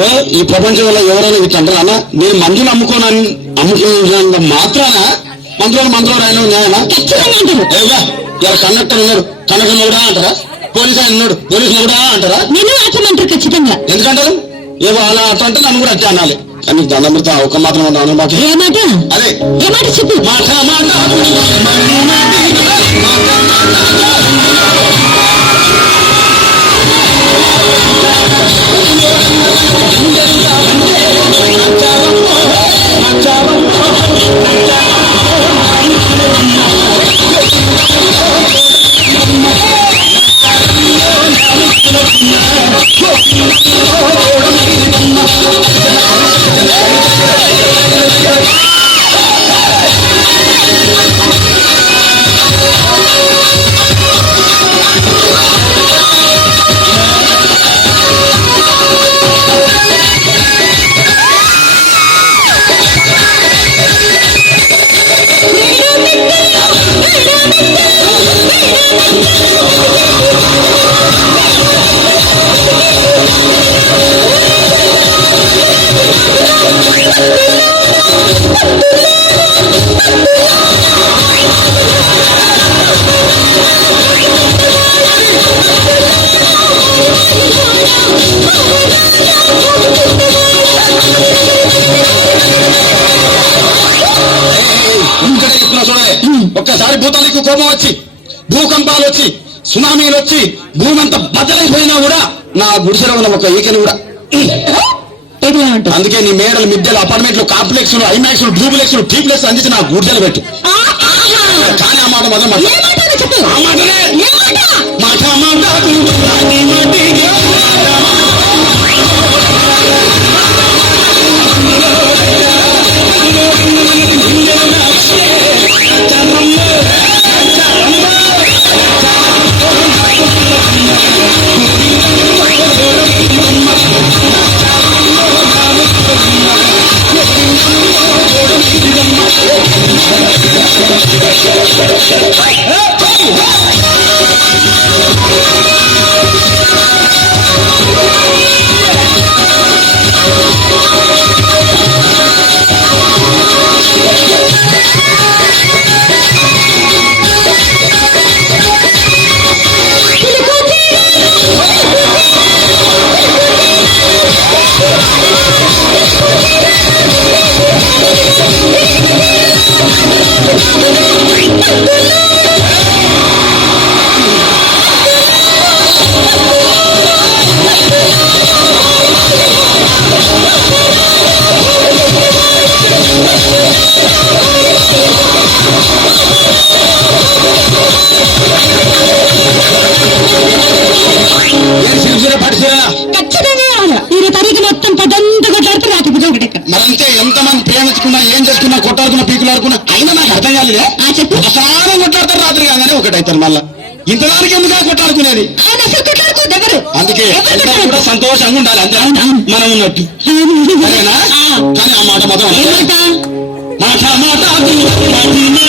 ఏ- ఈ ప్రపంచంలో ఎవరైనా ఇట్లా అంటారా? మీరు నేను మందులు అమ్ముకోనని అమ్ముకున్నంత మాత్రాన న్యాయమా ఖచ్చితంగా అంటారు ఏవా ఇలా కండక్టర్ ఉన్నాడు కండక్టర్ కూడా అంటారా పోలీస్ ఆయన ఉన్నాడు పోలీస్ కూడా అంటారా నేను అట్లమంటారు ఖచ్చితంగా ఎందుకంటారు ఏవో అలా అట్లా అంటే నన్ను కూడా అట్లా అనాలి కానీ దండం పెడతా ఒక మాత్రం ఉన్నాను మాట అదే ఏ మాట చెప్పు మాట మాట Let's go. ఒక్కసారి భూతానికి కోపం వచ్చి భూకంపాలు వచ్చి సునామీలు వచ్చి భూమంతా బదలైపోయినా కూడా నా గుడిసెలో ఉన్న ఒక ఈకెను కూడా. అందుకే నీ మేడలు మిద్దెలు అపార్ట్మెంట్లు కాంప్లెక్స్ ఐమాక్స్ డూప్లెక్స్ టీప్లెక్స్ అందించి నా గుడిసెలు పెట్టు. కానీ ఆ మాట మాత్రం మాట మాట? మాట మాట మాట చెప్పు ఒకసారి కొట్లాడతారు రాత్రి కాగానే ఒకటైతారు మళ్ళా ఇంతదానికి ఎందుకు కొట్లాడుకునేది అందుకే. కూడా సంతోషంగా ఉండాలి అంతే. మనం ఉన్నట్టు సరేనా. కానీ ఆ మాట మాత్రం మాట మాట మాటి మాటి